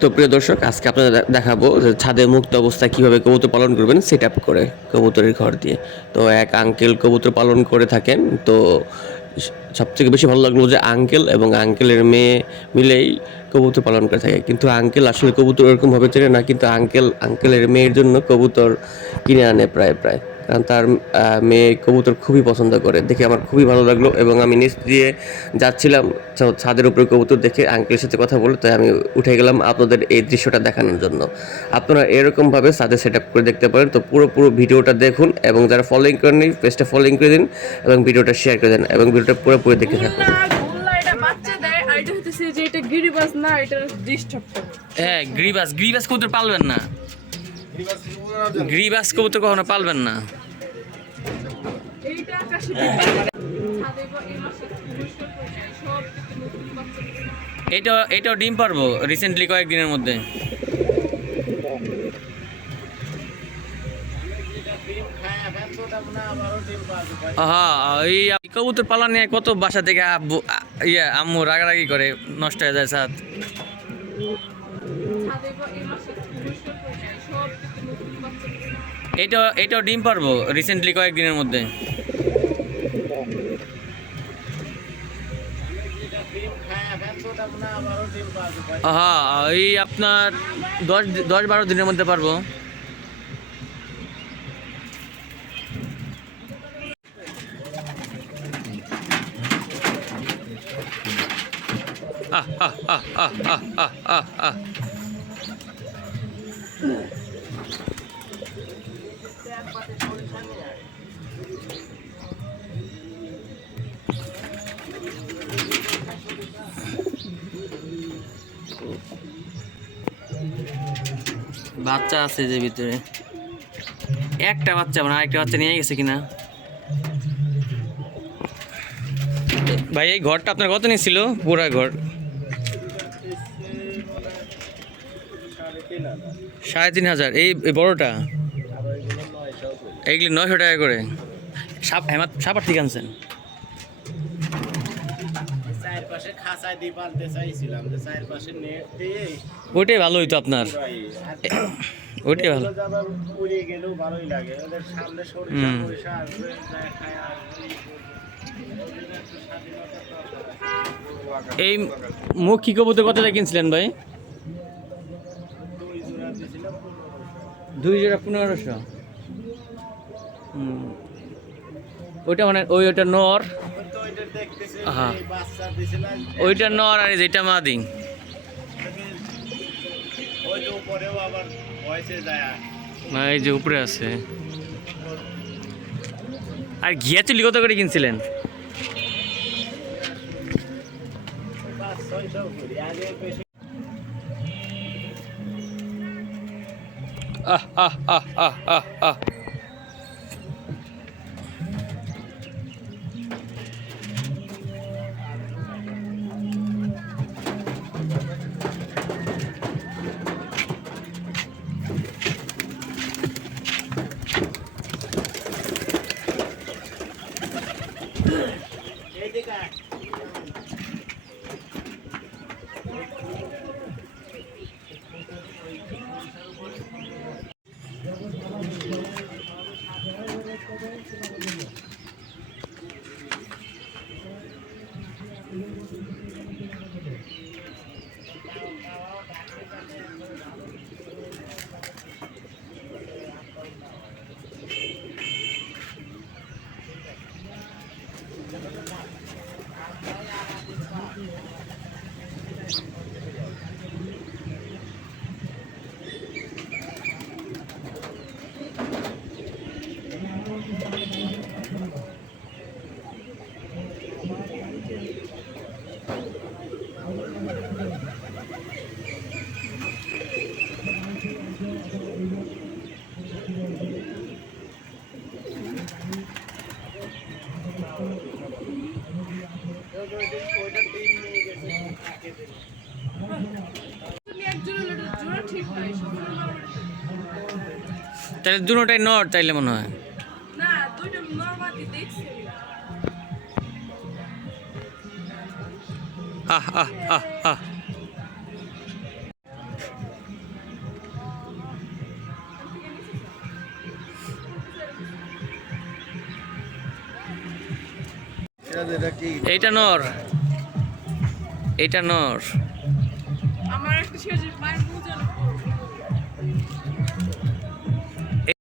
তো প্রিয় দর্শক, আজকে আপনাদের দেখাবো যে ছাদে মুক্ত অবস্থায় কীভাবে কবুতর পালন করবেন সেট আপ করে কবুতরের ঘর দিয়ে। তো এক আঙ্কেল কবুতর পালন করে থাকেন। তো সবথেকে বেশি ভালো লাগল যে আঙ্কেল এবং আঙ্কেলের মেয়ে মিলেই কবুতর পালন করে থাকে। কিন্তু আঙ্কেল আসলে কবুতর এরকমভাবে চেনে না, কিন্তু আঙ্কেল আঙ্কেলের মেয়ের জন্য কবুতর কিনে আনে প্রায় প্রায়। কারণ তার মেয়ে কবুতর খুবই পছন্দ করে। দেখে আমার খুবই ভালো লাগল এবং আমি নিচ দিয়ে যাচ্ছিলাম ছাদের উপরে কবুতর দেখে আঙ্কেলের সাথে কথা বলে তাই আমি উঠে গেলাম আপনাদের এই দৃশ্যটা দেখানোর জন্য। আপনারা এরকমভাবে ছাদে সেট আপ করে দেখতে পারেন। তো পুরো পুরো ভিডিওটা দেখুন এবং যারা ফলোইং করেননি পেজটা ফলোইং করে দিন এবং ভিডিওটা শেয়ার করে দিন এবং ভিডিওটা পুরোপুরি দেখে থাকুন। গুল্লা গুল্লা এটা বাচ্চা দেয় আর এটা হইতেছে যে এটা গিরিবাস না এটা ডিস্টার্ব করে। হ্যাঁ গ্রিবাস গ্রিবাস কবুতর পালবেন না। গ্রিবাস কবুতর কখনো পালবেন না। এটা এটাও ডিম পারব রিসেন্টলি কয়েকদিনের মধ্যে হ্যাঁ ওই কবুতর পালা নিয়ে কত বাসা থেকে ইয়ে আম্মু রাগারাগি করে, নষ্ট হয়ে যায় এই দিচ্ছে। এটাও এটাও ডিম পারব রিসেন্টলি কয়েকদিনের মধ্যে হ্যাঁ ওই আপনার দশ দশ বারো দিনের মধ্যে পারব। আহ। বাচ্চা আছে যে ভিতরে। একটা বাচ্চা মানে আরেকটা বাচ্চা নিয়ে গেছে কিনা। ভাই, এই ঘরটা আপনার কত নিয়েছিল? পুরা ঘর। সাড়ে তিন হাজার। এই বড়টা? এইগুলি নয়শো টাকা করে। সাপ হেমাত সাপার ঠিক আনছেন। পাশে খাঁচায় দিয়ে পালতে চাইছিলাম যে চায়ের পাশে নেট দিয়ে ভালো হইতো আপনার। ওটাই ভালো। উড়ে গেলেও ভালোই লাগে। ওদের সামনে এই কবুতর কতটা কিনছিলেন ভাই? দুই জোড়া পনেরোশো। ওইটা মানে ওই ওটা নর। ওইটা নর আর যেটা মাদিং। এই যে উপরে আছে। আর ঘিয়া চুলি কত করে কিনছিলেন? আহ আহ আহ আহ আহ আহ। ওইটা তাহলে দুটাই নর তাইলে মনে হয়। এইটা নর। এইটা নর। আমার একটা